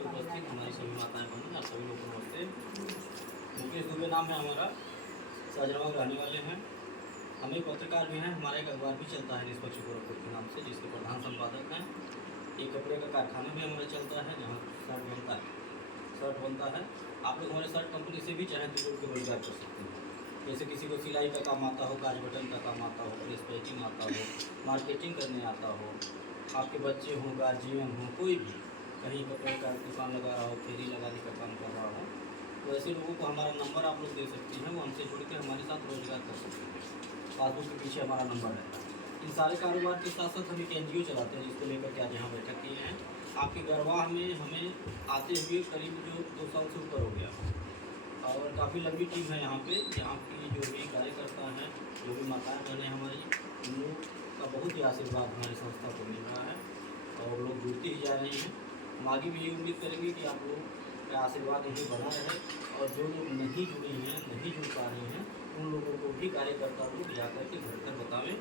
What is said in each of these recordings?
पे उपस्थित हमारी सभी माताएं बहनें, आप सभी लोग नमस्ते। मुकेश दुबे नाम है हमारा, शाहजहां रहने वाले हैं। हम एक पत्रकार भी हैं, हमारा एक अखबार भी चलता है निष्पक्ष गोरखपुर के नाम से, जिसके प्रधान संपादक हैं। एक कपड़े का कारखाना भी हमारा चलता है जहाँ शर्ट बनता है। आप लोग हमारे शर्ट कंपनी से भी चाहें तो जुड़ के रोजगार कर सकते हैं। जैसे किसी को सिलाई का काम आता हो, काज बटन का काम आता हो, प्रेस पैकिंग आता हो, मार्केटिंग करने आता हो, आपके बच्चे हों, गार्जियन हों, कोई भी कहीं कपड़े का दुकान लगा रहा हो, फेरी लगाने का काम कर रहा हो, तो ऐसे लोगों को हमारा नंबर आप लोग दे सकते हैं। वो हमसे जुड़ के हमारे साथ रोजगार कर सकते हैं। पासबुक के पीछे हमारा नंबर है। इन सारे कारोबार के साथ साथ हम एक NGO चलाते हैं, जिसको लेकर के आज यहाँ बैठक किए हैं। आपके गरवाह में हमें आते हुए करीब जो 2 साल से ऊपर हो गया, और काफ़ी लंबी टीम है यहाँ पे। यहाँ की जो भी कार्यकर्ता हैं, जो भी माताएं बहनें हमारी, उन लोग का बहुत ही आशीर्वाद हमारी संस्था को मिल रहा है और लोग जुड़ते ही जा रहे हैं। हम आगे भी ये उम्मीद करेंगे कि आप लोग का आशीर्वाद यही बना रहे, और जो लोग नहीं जुड़े हैं, नहीं जुड़ पा रहे हैं, उन लोगों को भी कार्यकर्ता लोग जाकर के घर घर बतावें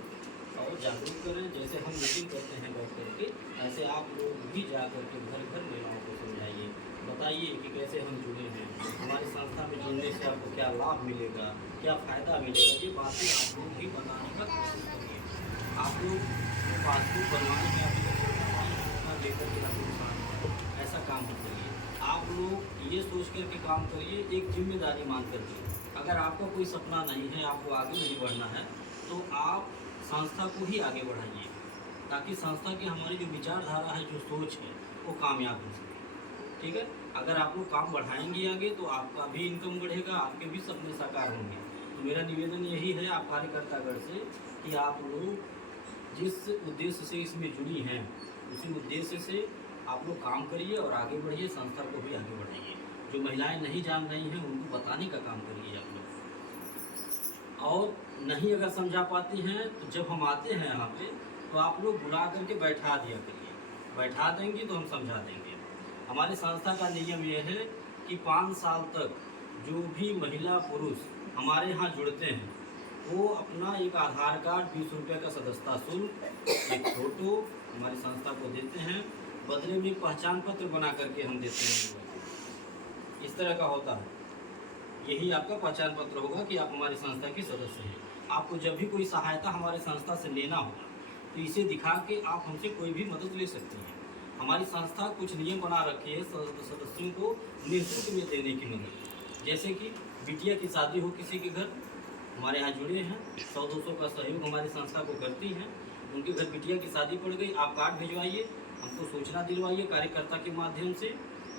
और जागरूक करें। जैसे हम मीटिंग करते हैं बैठ करके, ऐसे आप लोग भी जा करके घर घर महिलाओं को समझाइए, बताइए कि कैसे हम जुड़े हैं, हमारी संस्था में जुड़ने से आपको क्या लाभ मिलेगा, क्या फ़ायदा मिलेगा। ये बातें आप लोग भी बताने का कोशिश करिए। आप लोग पासबुक बनवाने में लेकर के आप ऐसा काम मत करिए। आप लोग ये सोच कर के काम करिए, एक जिम्मेदारी मान करके। अगर आपका कोई सपना नहीं है, आपको आगे नहीं बढ़ना है, तो आप संस्था को ही आगे बढ़ाइए, ताकि संस्था की हमारी जो विचारधारा है, जो सोच है, वो कामयाब हो सके। ठीक है। अगर आप लोग काम बढ़ाएंगे आगे, तो आपका भी इनकम बढ़ेगा, आपके भी सपने साकार होंगे। तो मेरा निवेदन यही है आप कार्यकर्तागण से कि आप लोग जिस उद्देश्य से इसमें जुड़ी हैं, उसी उद्देश्य से आप लोग काम करिए और आगे बढ़िए, संस्था को भी आगे बढ़ाइए। जो महिलाएं नहीं जान रही हैं, उनको बताने का काम करिए आप लोग। और नहीं अगर समझा पाती हैं, तो जब हम आते हैं यहाँ पे, तो आप लोग बुला करके बैठा दिया करिए। बैठा देंगे तो हम समझा देंगे। हमारी संस्था का नियम यह है कि 5 साल तक जो भी महिला पुरुष हमारे यहाँ जुड़ते हैं, वो अपना एक आधार कार्ड, 20 रुपये का सदस्यता शुल्क, एक फ़ोटो हमारी संस्था को देते हैं। बदले में पहचान पत्र बना करके हम देते हैं। इस तरह का होता है। यही आपका पहचान पत्र होगा कि आप हमारी संस्था के सदस्य हैं। आपको जब भी कोई सहायता हमारे संस्था से लेना होगा, तो इसे दिखा के आप हमसे कोई भी मदद ले सकते हैं। हमारी संस्था कुछ नियम बना रखी है सदस्यों को निःशुल्क में देने की मदद। जैसे कि बिटिया की शादी हो किसी के घर, हमारे यहाँ जुड़े हैं, 100-200 का सहयोग हमारी संस्था को करती हैं। उनके घर बिटिया की शादी पड़ गई, आप कार्ड भिजवाइए, हमको सूचना दिलवाइए कार्यकर्ता के माध्यम से,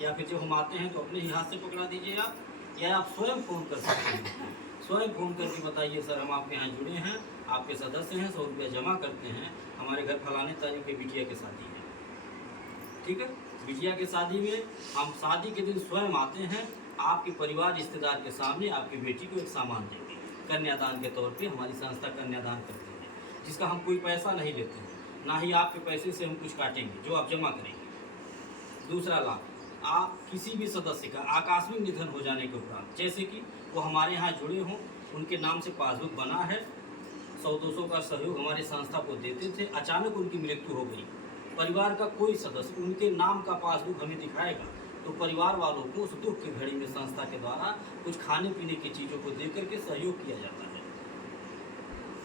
या फिर जब हम आते हैं तो अपने ही हाथ से पकड़ा दीजिए आप, या आप स्वयं फ़ोन कर सकते हैं। स्वयं फ़ोन करके बताइए, सर हम आपके यहाँ जुड़े हैं, आपके सदस्य हैं, 100 रुपया जमा करते हैं, हमारे घर फलाने तारीख के बिटिया की शादी है। ठीक है। बिटिया की शादी में हम शादी के दिन स्वयं आते हैं, आपके परिवार रिश्तेदार के सामने आपकी बेटी को एक सामान देंगे। कन्यादान के तौर पे हमारी संस्था कन्यादान करती है, जिसका हम कोई पैसा नहीं लेते हैं, ना ही आपके पैसे से हम कुछ काटेंगे, जो आप जमा करेंगे। दूसरा लाभ, आप किसी भी सदस्य का आकस्मिक निधन हो जाने के उपरांत, जैसे कि वो हमारे यहाँ जुड़े हों, उनके नाम से पासबुक बना है, 100-200 का सहयोग हमारी संस्था को देते थे, अचानक उनकी मृत्यु हो गई, परिवार का कोई सदस्य उनके नाम का पासबुक हमें दिखाएगा, तो परिवार वालों को उस दुख की घड़ी में संस्था के द्वारा कुछ खाने पीने की चीज़ों को दे करके सहयोग किया जाता है।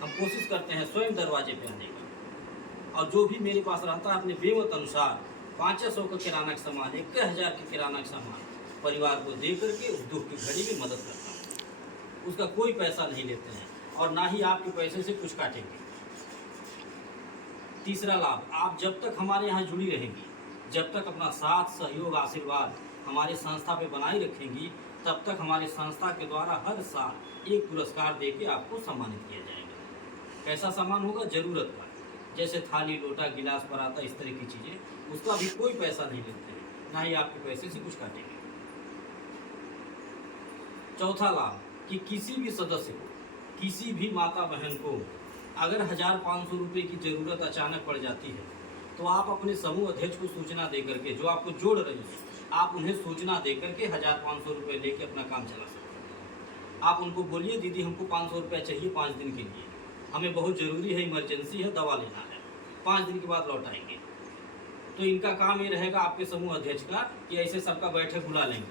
हम कोशिश करते हैं स्वयं दरवाजे पे आने का, और जो भी मेरे पास रहता है अपने बेवत अनुसार 500 का किराना का सामान, 1000 के किराना का सामान परिवार को दे करके उस दुख की घड़ी में मदद करता हूँ। उसका कोई पैसा नहीं लेते हैं, और ना ही आपके पैसे से कुछ काटेंगे। तीसरा लाभ, आप जब तक हमारे यहाँ जुड़ी रहेंगी, जब तक अपना साथ सहयोग आशीर्वाद हमारे संस्था पे बनाए रखेंगी, तब तक हमारी संस्था के द्वारा हर साल एक पुरस्कार देके आपको सम्मानित किया जाएगा। कैसा सम्मान होगा? ज़रूरत का, जैसे थाली, लोटा, गिलास, पराता, इस तरह की चीज़ें, उसका भी कोई पैसा नहीं लेते हैं, ना ही आपके पैसे से कुछ काटेंगे। चौथा लाभ कि किसी भी सदस्य को, किसी भी माता बहन को अगर 1500 रुपये की ज़रूरत अचानक पड़ जाती है, तो आप अपने समूह अध्यक्ष को सूचना दे करके, जो आपको जोड़ रही है, आप उन्हें सूचना दे करके 1500 रुपये लेके अपना काम चला सकते हैं। आप उनको बोलिए, दीदी हमको 500 रुपया चाहिए 5 दिन के लिए, हमें बहुत ज़रूरी है, इमरजेंसी है, दवा लेना है, 5 दिन के बाद लौट आएंगे। तो इनका काम ये रहेगा आपके समूह अध्यक्ष का कि ऐसे सबका बैठक बुला लेंगे,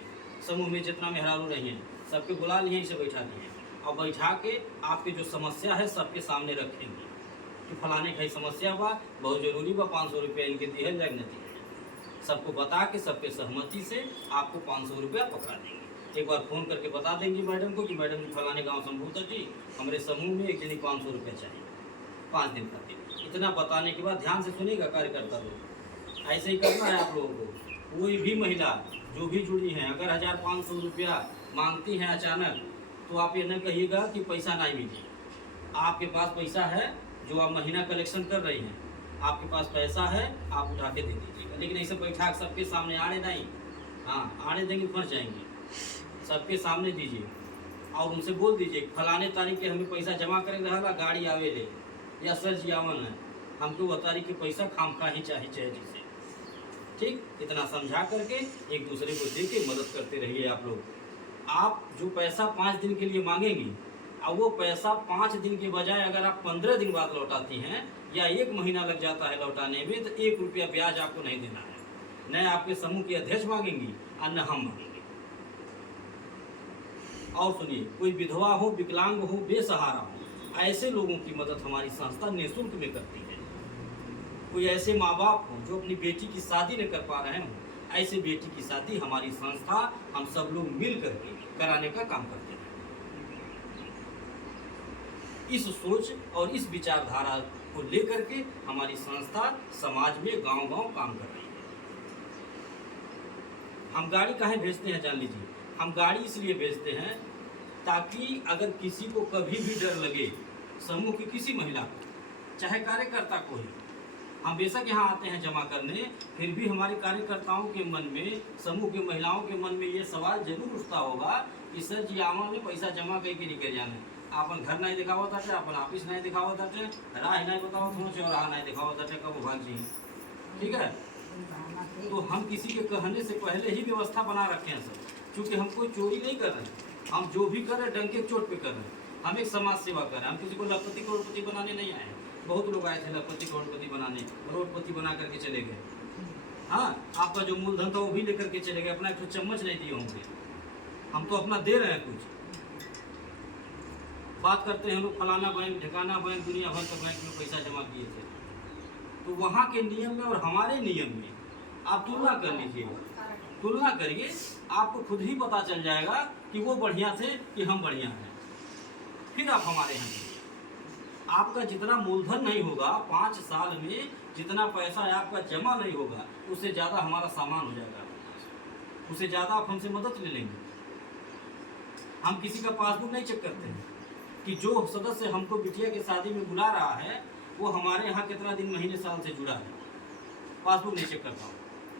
समूह में जितना मेहरारू रही हैं सबके बुला लिए, इसे बैठा दिए और बैठा के आपके जो समस्या है सबके सामने रखेंगे कि फलाने की समस्या बा, बहुत जरूरी बा, 500 रुपया इनके दिहल जाए न दिए, सबको बता के सबके सहमति से आपको 500 रुपया पकड़ा देंगे। एक बार फ़ोन करके बता देंगे मैडम को कि मैडम फलाने गांव संभूता जी हमारे समूह में एक जनी 500 रुपया चाहिए 5 दिन खातिर। इतना बताने के बाद ध्यान से सुनेगा कार्यकर्ता लोग, ऐसे ही करना है आप लोगों को। कोई भी महिला जो भी जुड़ी हैं अगर 1500 रुपया मांगती हैं अचानक, तो आप ये न कहिएगा कि पैसा नहीं मिली। आपके पास पैसा है जो आप महीना कलेक्शन कर रही हैं, आपके पास पैसा है आप उठा के दे दीजिएगा, लेकिन ऐसे बैठा सबके सामने आने नहीं। हाँ, आने देंगे फंस जाएंगे। सबके सामने दीजिए और उनसे बोल दीजिए फलाने तारीख के हमें पैसा जमा करेंगे रहा, गाड़ी आवे ले या सर जी आवन है, हमको वो तारीख के पैसा खाम खा ही चाहिए जिसे। ठीक, इतना समझा करके एक दूसरे को दे के मदद करते रहिए आप लोग। आप जो पैसा 5 दिन के लिए मांगेंगी और वो पैसा 5 दिन के बजाय अगर आप 15 दिन बाद लौटाती हैं या 1 महीना लग जाता है लौटाने में, तो 1 रुपया ब्याज आपको नहीं देना है। न आपके समूह के अध्यक्ष मांगेंगी और न हम मांगेंगे। और सुनिए, कोई विधवा हो, विकलांग हो, बेसहारा हो, ऐसे लोगों की मदद हमारी संस्था निःशुल्क में करती है। कोई ऐसे माँ बाप हो जो अपनी बेटी की शादी नहीं कर पा रहे हो, ऐसे बेटी की शादी हमारी संस्था हम सब लोग मिल करके कराने का काम करते हैं। इस सोच और इस विचारधारा को लेकर के हमारी संस्था समाज में गांव-गांव काम कर रही है। हम गाड़ी काहे भेजते हैं जान लीजिए, हम गाड़ी इसलिए भेजते हैं ताकि अगर किसी को कभी भी डर लगे, समूह की किसी महिला को, चाहे कार्यकर्ता को ही, हम बेशक यहाँ आते हैं जमा करने, फिर भी हमारे कार्यकर्ताओं के मन में, समूह के महिलाओं के मन में ये सवाल जरूर उठता होगा कि सर जी आवा में पैसा जमा करके निकल जाना, अपन घर नहीं दिखावा था, अपन ऑफिस नहीं दिखावा था, राह नहीं बताओ थोड़ा चौराहा नहीं दिखावा था, कब भाग जी। ठीक है, तो हम किसी के कहने से पहले ही व्यवस्था बना रखे हैं सर, क्योंकि हम कोई चोरी नहीं कर रहे हैं, हम जो भी कर रहे हैं डंके चोट पे कर रहे हैं। हम एक समाज सेवा कर रहे हैं, हम किसी को लखपति करोड़पति बनाने नहीं आए हैं। बहुत लोग आए थे लखपति करोड़पति बनाने, करोड़पति बना करके चले गए। हाँ, आपका जो मूलधन था वो भी लेकर के चले गए, अपना एक चम्मच नहीं दिए होंगे। हम तो अपना दे रहे हैं कुछ। बात करते हैं लोग फलाना बैंक, ठिकाना बैंक, दुनिया भर के बैंक में पैसा जमा किए थे, तो वहाँ के नियम में और हमारे नियम में आप तुलना कर लीजिए, तुलना करिए, आपको खुद ही पता चल जाएगा कि वो बढ़िया थे कि हम बढ़िया हैं। फिर आप हमारे यहाँ जाइए। आपका जितना मूलधन नहीं होगा 5 साल में, जितना पैसा आपका जमा नहीं होगा, उससे ज़्यादा हमारा सामान हो जाएगा, उससे ज़्यादा आप हमसे मदद ले लेंगे। हम किसी का पासबुक नहीं चेक करते हैं कि जो सदस्य हमको बिटिया की शादी में बुला रहा है वो हमारे यहाँ कितना दिन, महीने, साल से जुड़ा है, पासबुक नहीं चेक करता हूँ।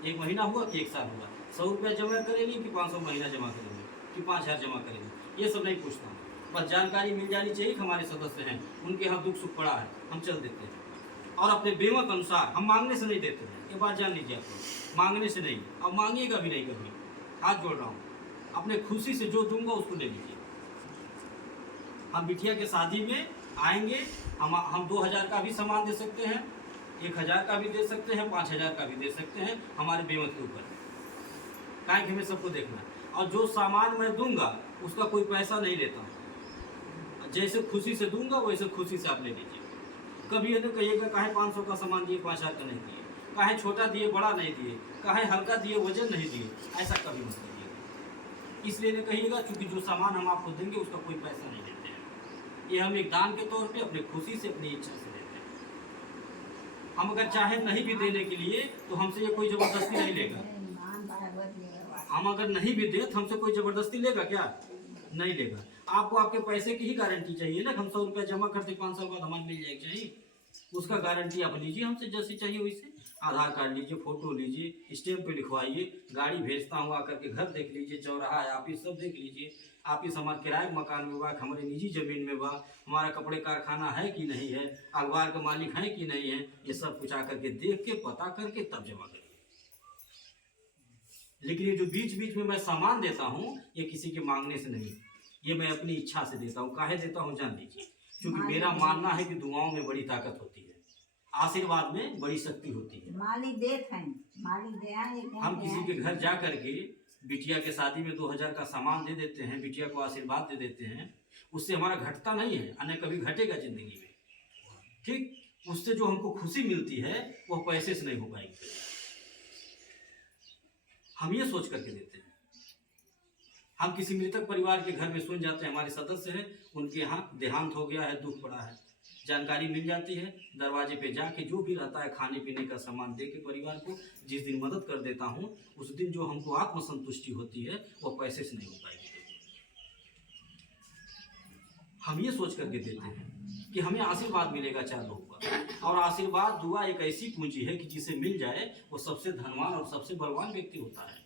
1 महीना हुआ कि 1 साल हुआ, 100 रुपया जमा करेंगे कि 500 महीना जमा करेंगे कि 5000 जमा करेंगे, ये सब नहीं पूछता। बस जानकारी मिल जानी चाहिए कि हमारे सदस्य हैं, उनके यहाँ दुख सुख पड़ा है, हम चल देते हैं। और अपने बेमत अनुसार, हम मांगने से नहीं देते हैं, ये बात जान लीजिए आप लोग, मांगने से नहीं, अब मांगिएगा भी नहीं कभी। हाथ जोड़ रहा हूँ, अपने खुशी से जो दूंगा उसको ले लीजिए। हम बिटिया के शादी में आएंगे, हम 2000 का भी सामान दे सकते हैं, 1000 का भी दे सकते हैं, 5000 का भी दे सकते हैं, हमारे बेमत के ऊपर, काहे कि हमें सबको देखना है। और जो सामान मैं दूंगा उसका कोई पैसा नहीं लेता हूँ, जैसे खुशी से दूंगा वैसे खुशी से आप ले लीजिए। कभी ये नहीं कहिएगा काहे 500 का सामान दिए 5000 का नहीं दिए, काहे छोटा दिए बड़ा नहीं दिए, काहे हल्का दिए वजन नहीं दिए, ऐसा कभी मत कहिएगा। इसलिए नहीं कहिएगा क्योंकि जो सामान हम आपको देंगे उसका कोई पैसा नहीं लेते हैं, ये हम एक दान के तौर पे अपनी खुशी से, अपनी इच्छा से देते हैं। हम अगर चाहे नहीं भी देने के लिए तो हमसे ये कोई जबरदस्ती नहीं लेगा। हम अगर नहीं भी दे तो हमसे कोई जबरदस्ती लेगा क्या? नहीं लेगा। आपको आपके पैसे की ही गारंटी चाहिए ना, हम 100 रुपया जमा करते 5 साल बाद हमारे मिल जाएगी, चाहिए उसका गारंटी आप लीजिए हमसे, जैसी चाहिए वैसे। आधार कार्ड लीजिए, फोटो लीजिए, स्टैम्प पे लिखवाइए, गाड़ी भेजता हूँ आकर के घर देख लीजिए, चौराहा है ऑफिस सब देख लीजिए। ऑफिस हमारे किराए मकान में बा, हमारे निजी जमीन में बा, हमारा कपड़े कारखाना है कि नहीं है, अखबार के मालिक हैं कि नहीं है, ये सब कुछ आकर के देख के पता करके तब जमा करिए। लेकिन ये जो बीच बीच में मैं सामान देता हूँ ये किसी के मांगने से नहीं, ये मैं अपनी इच्छा से देता हूँ। काहे देता हूँ जान लीजिए, क्योंकि मेरा मानना है कि दुआओं में बड़ी ताकत होती है। आशीर्वाद में बड़ी शक्ति होती है। मालिक देत हैं, मालिक दे आए हम किसी के घर जा करके बिटिया के शादी में 2000 का सामान दे देते हैं, बिटिया को आशीर्वाद दे देते हैं, उससे हमारा घटता नहीं है, अन्य कभी घटेगा जिंदगी में। ठीक, उससे जो हमको खुशी मिलती है वो पैसे से नहीं हो पाएगी। हम ये सोच करके देते हैं। हम किसी मृतक परिवार के घर में सुन जाते हैं, हमारे सदस्य हैं, उनके यहाँ देहांत हो गया है, दुख पड़ा है, जानकारी मिल जाती है, दरवाजे पे जाके जो भी रहता है खाने पीने का सामान दे के परिवार को जिस दिन मदद कर देता हूँ, उस दिन जो हमको आत्मसंतुष्टि होती है वो पैसे से नहीं हो पाएगी। हम ये सोच करके देते हैं कि हमें आशीर्वाद मिलेगा 4 लोगों का, और आशीर्वाद दुआ एक ऐसी पूंजी है कि जिसे मिल जाए वो सबसे धनवान और सबसे बलवान व्यक्ति होता है।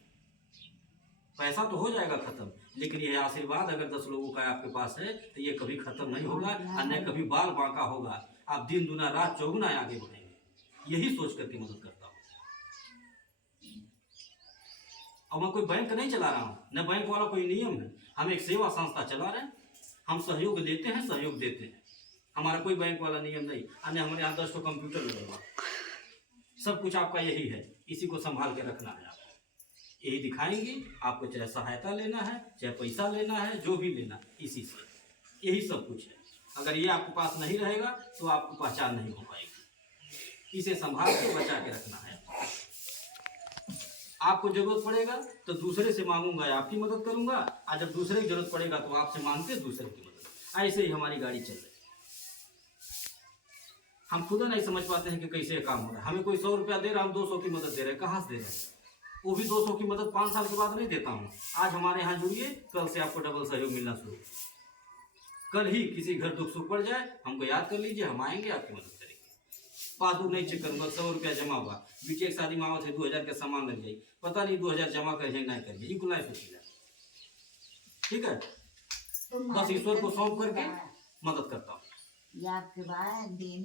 पैसा तो हो जाएगा खत्म, लेकिन ये आशीर्वाद अगर 10 लोगों का आपके पास है तो ये कभी खत्म नहीं होगा, अन्य कभी बाल बांका होगा, आप दिन दुना रात चौगुना आगे बढ़ेंगे। यही सोच करके मदद करता हूँ। और मैं कोई बैंक नहीं चला रहा हूँ, न बैंक वाला कोई नियम है, हम एक सेवा संस्था चला रहे हैं, हम सहयोग देते हैं, सहयोग देते हैं, हमारा कोई बैंक वाला नियम नहीं। अन्य हमारे यहाँ 10 कंप्यूटर लगा, सब कुछ आपका यही है, इसी को संभाल के रखना है। यही दिखाएंगे आपको, चाहे सहायता लेना है, चाहे पैसा लेना है, जो भी लेना, इसी से यही सब कुछ है। अगर ये आपके पास नहीं रहेगा तो आपको पहचान नहीं हो पाएगी। इसे संभाल के बचा के रखना है। आपको जरूरत पड़ेगा तो दूसरे से मांगूंगा, आपकी मदद करूंगा, और जब दूसरे की जरूरत पड़ेगा तो आपसे मांगते दूसरे की मदद। ऐसे ही हमारी गाड़ी चल रही है। हम खुद नहीं समझ पाते हैं कि कैसे काम हो रहा है। हमें कोई 100 रुपया दे रहा, हम 200 की मदद दे रहे हैं, कहाँ से दे रहे हैं? वो भी 200 की मदद 5 साल के बाद नहीं देता हूँ। आज हमारे यहाँ जुड़िए, कल से आपको डबल सहयोग मिलना शुरू। कल ही किसी घर दुख सुख पड़ जाए, हमको याद कर लीजिए, हम आएंगे, आपकी मदद करेंगे। पासबुक नहीं चेक करूँगा, 100 रुपया जमा हुआ, बिटिया की शादी में आवत है, 2000 का सामान लग जाए, पता नहीं 2000 जमा करिए ना करिए, ये गुनाह सोचिए। ठीक है, बस ईश्वर को सौंप करके मदद करता हूँ।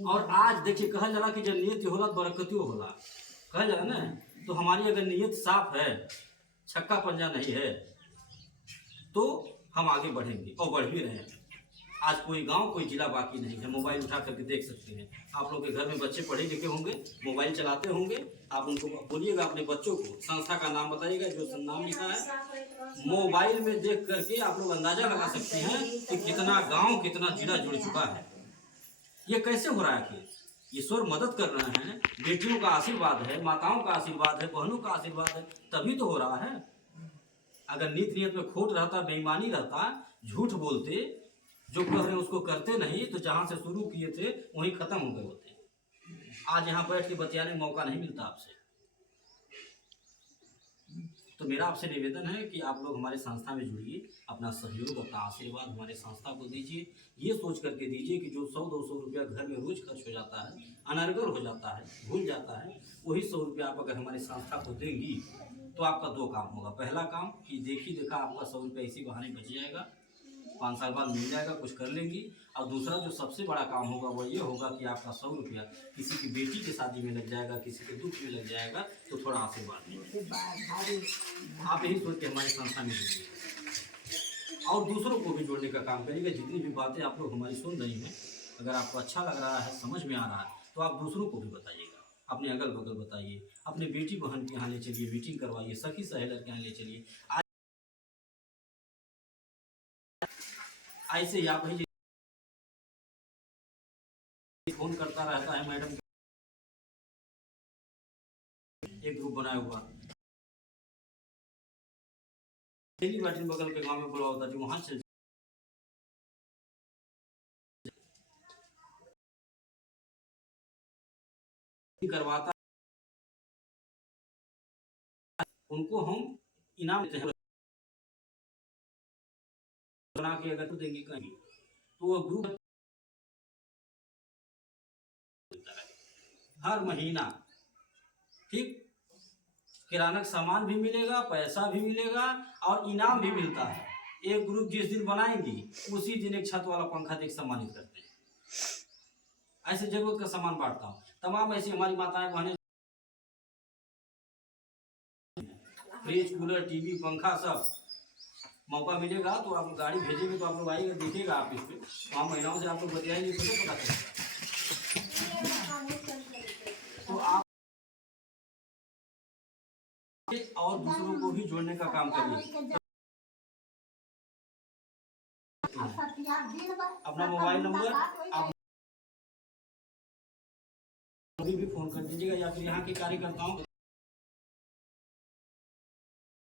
और आज देखिए, कहा जाला कि जब नियत होला बरकतियों होला, कहा जाला ना। तो हमारी अगर नीयत साफ है, छक्का पंजा नहीं है, तो हम आगे बढ़ेंगे और बढ़ भी रहे हैं। आज कोई गांव, कोई जिला बाकी नहीं है। मोबाइल उठा करके देख सकते हैं। आप लोग के घर में बच्चे पढ़े लिखे होंगे, मोबाइल चलाते होंगे, आप उनको बोलिएगा, अपने बच्चों को संस्था का नाम बताइएगा, जो नाम लिखा है। मोबाइल में देख करके आप लोग अंदाजा लगा सकते हैं कि कितना गाँव, कितना जिला जुड़ चुका है। ये कैसे हो रहा है कि ईश्वर मदद कर रहे हैं, बेटियों का आशीर्वाद है, माताओं का आशीर्वाद है, बहनों का आशीर्वाद है, तभी तो हो रहा है। अगर नीयत में खोट रहता, बेईमानी रहता, झूठ बोलते, जो कह रहे हैं उसको करते नहीं, तो जहां से शुरू किए थे वहीं खत्म हो गए होते। आज यहाँ बैठ के बतियाने का मौका नहीं मिलता आपसे। तो मेरा आपसे निवेदन है कि आप लोग हमारे संस्था में जुड़िए, अपना सहयोग, अपना आशीर्वाद हमारे संस्था को दीजिए। ये सोच करके दीजिए कि जो 100-200 रुपया घर में रोज खर्च हो जाता है, अनर्गल हो जाता है, भूल जाता है, वही 100 रुपया आप अगर हमारी संस्था को देंगी तो आपका 2 काम होगा। पहला काम कि देखी देखा आपका 100 रुपया इसी बहाने बच जाएगा, 5 साल बाद मिल जाएगा, कुछ कर लेंगी। और दूसरा जो सबसे बड़ा काम होगा वो ये होगा कि आपका 100 रुपया किसी की बेटी की शादी में लग जाएगा, किसी के दुख में लग जाएगा, तो थोड़ा आशीर्वाद मिलेगा। आप यही सोच के हमारी संस्था में जुड़िए और दूसरों को भी जोड़ने का काम करिएगा। जितनी भी बातें आप लोग हमारी सुन रही हैं, अगर आपको अच्छा लग रहा है, समझ में आ रहा है, तो आप दूसरों को भी बताइएगा, अपने अगल बगल बताइए, अपने बेटी बहन के यहाँ ले चलिए, मीटिंग करवाइए, सखी सहेलर के यहाँ ले चलिए। ऐसे ही आप ही फोन करता रहता है मैडम, एक ग्रुप बनाया हुआ, बगल के गांव में बोला होता जो वहां चल करवाता, उनको हम इनाम देते हैं बना के। अगर तो देंगे कहीं तो वो ग्रुप हर महीना, ठीक, किराना का सामान भी मिलेगा, पैसा भी मिलेगा और इनाम भी मिलता है। एक ग्रुप जिस दिन बनाएंगी उसी दिन एक छत वाला पंखा देख सम्मानित करते हैं। ऐसे जरूरत का सामान बांटता हूँ। तमाम ऐसी हमारी माताएं बहनें, फ्रिज, कूलर, टीवी, पंखा, सब मौका मिलेगा तो आप गाड़ी भेजेंगे तो आप लोग आइएगा, देखिएगा आप इस पे, तो हम महिलाओं से आप लोग बतियाएंगे, पता चलेगा। और दूसरों को भी जोड़ने का काम करिए। अपना मोबाइल नंबर आप कभी भी फोन कर दीजिएगा या फिर यहाँ के कार्यकर्ताओं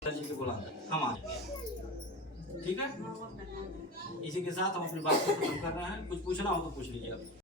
जी के बुलाकर हम आ जाएंगे। ठीक है, इसी के साथ हम अपनी बात को खत्म कर रहे हैं। कुछ पूछना हो तो पूछ लीजिए आप।